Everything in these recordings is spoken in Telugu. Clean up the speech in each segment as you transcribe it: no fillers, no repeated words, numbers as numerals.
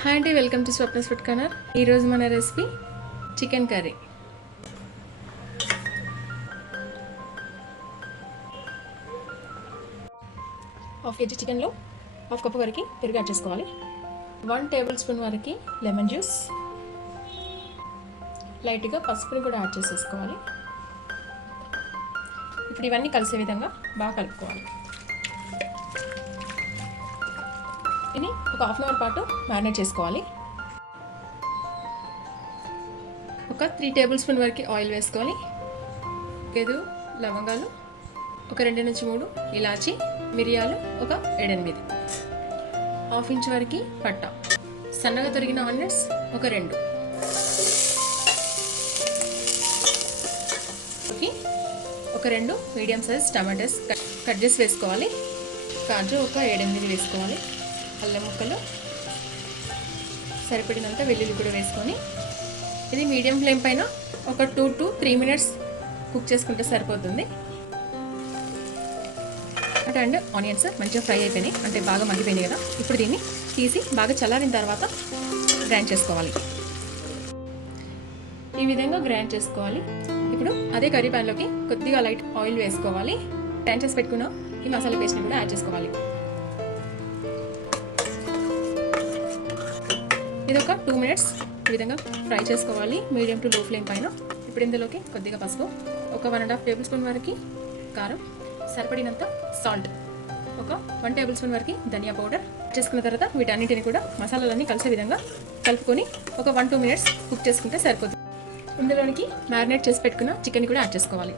హాయ్ అండి, welcome to Swapna's food corner. ఈరోజు మన recipe chicken curry. Half KG చికెన్లో హాఫ్ కప్ వరకు పెరుగు యాడ్ చేసుకోవాలి. 1 టేబుల్ స్పూన్ వరకు లెమన్ జ్యూస్, లైట్గా పసుపుని కూడా యాడ్ చేసేసుకోవాలి. ఇప్పుడు ఇవన్నీ కలిసే విధంగా బాగా కలుపుకోవాలి. ఇది ఒక హాఫ్ అన్ అవర్ పాటు మ్యారినేట్ చేసుకోవాలి. ఒక 3 టేబుల్ స్పూన్ వరకు ఆయిల్ వేసుకోవాలి. 5 లవంగాలు, ఒక 2 నుంచి 3 ఇలాచి, మిరియాలు ఒక 7-8, హాఫ్ ఇంచ్ వరకు పట్ట, సన్నగా తరిగిన ఆనియన్స్ ఒక 2, ఒక 2 మీడియం సైజ్ టమాటాస్ కట్ చేసి వేసుకోవాలి. కాజు ఒక 7-8 వేసుకోవాలి. అల్లం ముక్కలు, సరిపడినంత వెల్లుల్లి కూడా వేసుకొని ఇది మీడియం ఫ్లేమ్ పైన ఒక 2 to 3 మినిట్స్ కుక్ చేసుకుంటే సరిపోతుంది. అండ్ ఆనియన్స్ మంచిగా ఫ్రై అయిపోయినాయి, అంటే బాగా మగ్గిపోయినాయి కదా. ఇప్పుడు దీన్ని తీసి బాగా చల్లారిన తర్వాత గ్రైండ్ చేసుకోవాలి. ఈ విధంగా గ్రైండ్ చేసుకోవాలి. ఇప్పుడు అదే కర్రీ ప్యాన్లోకి కొద్దిగా లైట్ ఆయిల్ వేసుకోవాలి. గ్రైండ్ చేసి పెట్టుకున్న ఈ మసాలా పేస్ట్ని కూడా యాడ్ చేసుకోవాలి. ఇది ఒక 2 మినిట్స్ ఈ విధంగా ఫ్రై చేసుకోవాలి, మీడియం టు లో ఫ్లేమ్ పైన. ఇప్పుడు ఇందులోకి కొద్దిగా పసుపు, ఒక 1.5 టేబుల్ స్పూన్ వరకు కారం, సరిపడినంత సాల్ట్, ఒక 1 టేబుల్ స్పూన్ వరకు ధనియా పౌడర్ చేసుకున్న తర్వాత వీటన్నిటిని కూడా మసాలాలన్నీ కలిసే విధంగా కలుపుకొని ఒక 1-2 మినిట్స్ కుక్ చేసుకుంటే సరిపోతుంది. ఇందులోనికి మ్యారినేట్ చేసి పెట్టుకున్న చికెన్ కూడా యాడ్ చేసుకోవాలి.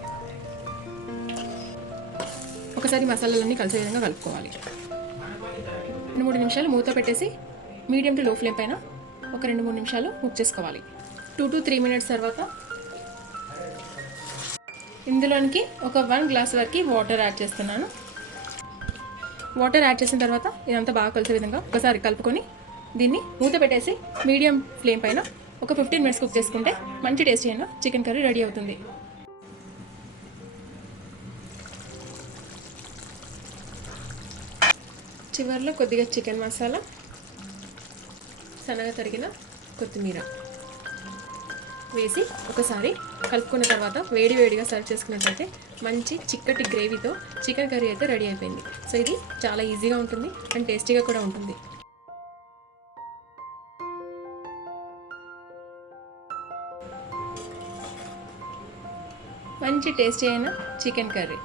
ఒకసారి మసాలాలన్నీ కలిసే విధంగా కలుపుకోవాలి. 2-3 నిమిషాలు మూత పెట్టేసి మీడియం టు లో ఫ్లేమ్ పైన ఒక 2-3 నిమిషాలు కుక్ చేసుకోవాలి. 2 to 3 మినిట్స్ తర్వాత ఇందులోనికి ఒక 1 గ్లాస్ వరకు వాటర్ యాడ్ చేస్తున్నాను. వాటర్ యాడ్ చేసిన తర్వాత ఇదంతా బాగా కలిసే విధంగా ఒకసారి కలుపుకొని దీన్ని మూత పెట్టేసి మీడియం ఫ్లేమ్ పైన ఒక 15 మినిట్స్ కుక్ చేసుకుంటే మంచి టేస్టీ అయిన చికెన్ కర్రీ రెడీ అవుతుంది. చివరిలో కొద్దిగా చికెన్ మసాలా, సన్నగా తరిగిన కొత్తిమీర వేసి ఒకసారి కలుపుకున్న తర్వాత వేడివేడిగా సర్వ్ చేసుకున్నట్లయితే మంచి చిక్కటి గ్రేవీతో చికెన్ కర్రీ అయితే రెడీ అయిపోయింది. సో ఇది చాలా ఈజీగా ఉంటుంది అండ్ టేస్టీగా కూడా ఉంటుంది. మంచి టేస్టీ అయిన చికెన్ కర్రీ.